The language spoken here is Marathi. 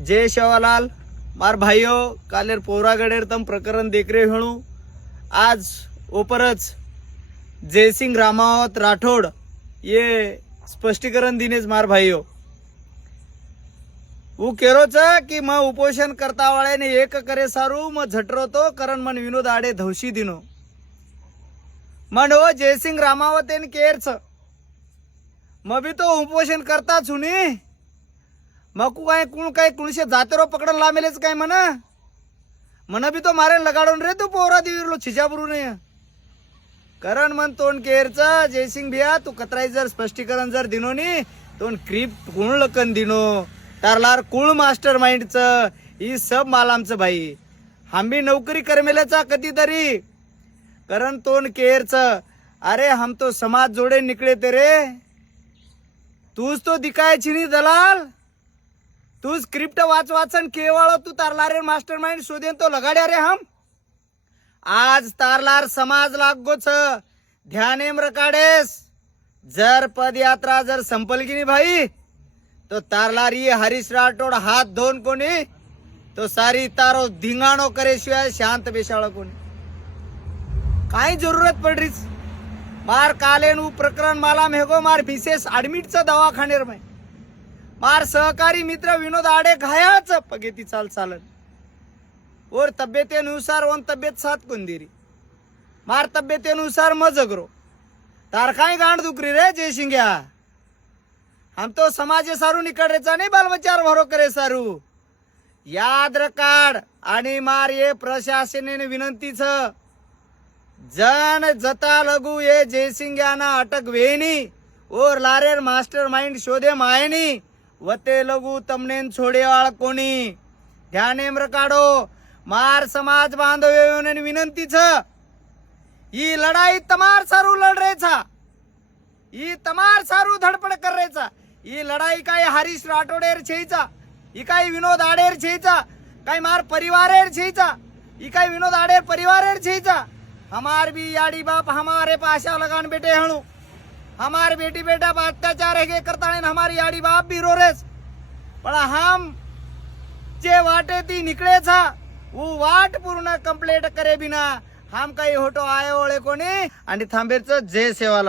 जय शेवालाल मार भाइयों कालेर पोरागढ़ेर तम प्रकरण देख रहे हूँ। आज ऊपरच जयसिंग रामावत राठौड़ ये स्पष्टीकरण दिनेच मार भाइयों वो केरो कि मैं उपोषण करता वाले ने एक करे सारू मैं झटरो तो करण मन विनोद आडे धवशी दिनो मन वो जयसिंग रामावत एन केर मैं भी तो उपोषण करता छू नी मकू काय कुणशे जातेरो पकडन लामेलेच काय मन भी तो मारे लगाडून रे तू पोरा दिविरलो छिजाबरू ने करण मन तोंड केरचा जयसिंग भिया तू कतराई जर स्पष्टीकरण जर दिनो नी तोंड क्रिप्ट कुण लकन दिनो तारलार कुळ मास्टर माइंड च ही सब मालामच भाई हम भी नौकरी करमेल्याचा कधीतरी करण तोंड केरच अरे हम तो समाज जोड़े निकले तेरे तूच तो दिखाए छिनी दलाल तू स्क्रिप्ट वाचन केवळ तू तारलारे मास्टर माइंड शोधेन तो लगाड्या रे हम आज तारलार समाज लागो छ ध्यानेम रकाडेस जर पदयात्रा जर संपल की नहीं भाई तो तारलार ये हरीश राठौड़ हाथ धोन कोणी तो सारी तारो धिंगाणो करे शिवाय शांत बेशाळ कोणी काय जरूरत पड रहीच मार कालेन प्रकरण माला मेघो मार विशेष ऍडमिटचा दवाखानेर में मार सहकारी मित्र विनोद आडे घायाच पगेती चाल चालन और तब्यतेनुसार वन तब्येत साथ कुंदीरी मार तब्यतेनुसार म जगरो तार काय गांड दुकरी रे जय सिंग्या हम तो समाजे सारू निकडरेचा नाही बाल विचार भरो करे सारू याद रकाड आणि मार ये प्रशासनेने विनंती छ जन जता लगू ये जयसिंग्याना अटक वेनी और लारेर मास्टर माइंड शोधे मायनी वते लगू तमने छोड़े वाळ कोणी ध्यानेम रकाडो मार समाज बांधवोने विनंती छ ही लड़ाई तमार सारू लड़ रहे छा ही तमार सारू धडपड कर रहे छा ही लड़ाई काय हरीश राठौड़ेर छेचा ही काय विनोद आडेर छेचा काय मार परिवारेर छेचा ही काय विनोद आडेर परिवारेर छेचा हमार भी याडी बाप हमारे पाशा लगान बेटे हणु हमार बेटी बेटा पर अत्याचार है करता है हमारी याडी बाप भी रो रेस पण हम जे वाटे ती निकले था वो वाट पूर्ण कंप्लीट करे बिना हम काही होटो आये ओळे कोणी आणि थांबेच जय सेवालाल।